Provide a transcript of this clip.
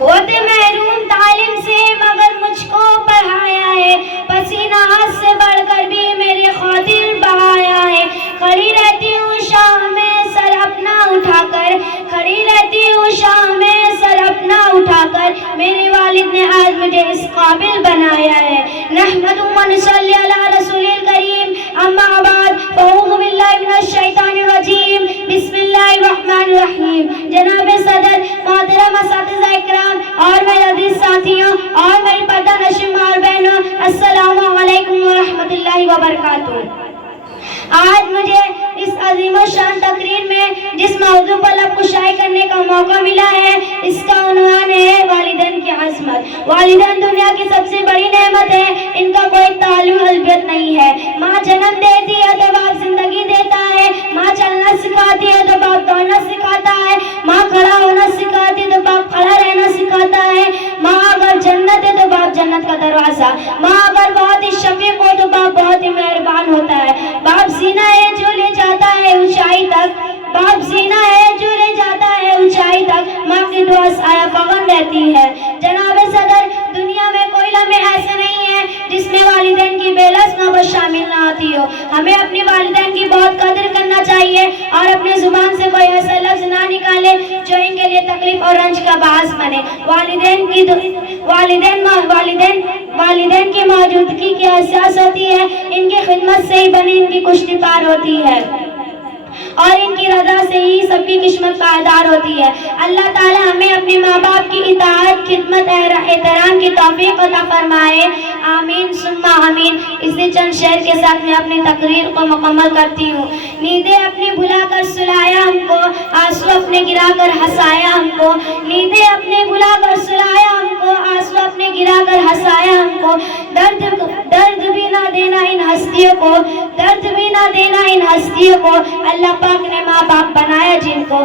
ہوتے محروم تعلیم سے مگر مجھ کو پڑھایا ہے، پسینہ ہاتھ سے بڑھ کر بھی میری خاطر بہایا ہے۔ کھڑی رہتی ہوں شام میں سر اپنا اٹھا کر، کھڑی رہتی ہوں شام میں سر اپنا اٹھا کر، میرے والد نے آج مجھے اس قابل بنایا ہے۔ نحمد و نصلی علی رسول الکریم، اما بعد فاعوذ باللہ من الشیطان الرجیم، بسم اللہ الرحمن الرحیم۔ جناب صدر، محترم اساتذہ اکرام اور میرے عزیز ساتھیوں اور میری پردہ نشین ماں اور بہنوں، السلام علیکم ورحمۃ اللہ وبرکاتہ۔ آج مجھے اس عظیم و شان تقریر میں جس موضوع پر لب کشائی کرنے کا موقع ملا ہے، اس کا عنوان ہے والدین کی عظمت۔ والدین دنیا کی سب سے بڑی نعمت ہے، ان کا کوئی تعلق البت نہیں ہے۔ ماں جنم دیتی ہے تو باپ زندگی دیتا ہے، ماں چلنا سکھاتی ہے تو باپ دوڑنا سکھاتا ہے، ماں کھڑا ہونا سکھاتی ہے تو باپ کھڑا رہنا سکھاتا ہے، ماں اگر جنت ہے تو باپ جنت کا دروازہ، ماں اگر بہت ہی شفیق ہو تو باپ بہت ہی مہربان ہوتا ہے۔ باپ سینہ ہے جو لے جاتا ہے اونچائی تک، باپ سینہ ہے جو لے جاتا ہے اونچائی تک، ماں کی دعا سایہ فغن رہتی ہے۔ جناب صدر، دنیا میں کوئی لمحے ایسے نہیں ہے جس میں والدین کی بے لفظ محبت شامل نہ ہوتی ہو۔ ہمیں اپنے والدین کی بہت قدر کرنا چاہیے اور اپنے زبان سے کوئی ایسا لفظ نہ نکالے جو ان کے لیے تکلیف اور رنج کا باعث بنے۔ والدین کی موجودگی کی احساس ہوتی ہے، ان کی خدمت سے ہی بنی ان کی کشتی پار ہوتی ہے اور ان کی رضا سے ہی سب کی قسمت پائیدار ہوتی ہے۔ اللہ تعالی ہمیں اپنے ماں باپ کی اطاعت، خدمت، احترام کی توفیق عطا فرمائے، آمین ثم آمین۔ اسی چند شعر کے ساتھ میں اپنی تقریر کو مکمل کرتی ہوں۔ نیندیں اپنی بھلا کر سلایا ہم کو، آنسو اپنے گرا کر ہنسایا ہم کو، نیندیں اپنے بھلا کر سلایا ہم کو، آنسو اپنے گرا کر ہنسایا ہم کو، درد بھی نہ دینا ان ہستیوں کو، درد بھی نہ دینا ان ہستیوں کو، اللہ پاک نے ماں باپ بنایا جن کو۔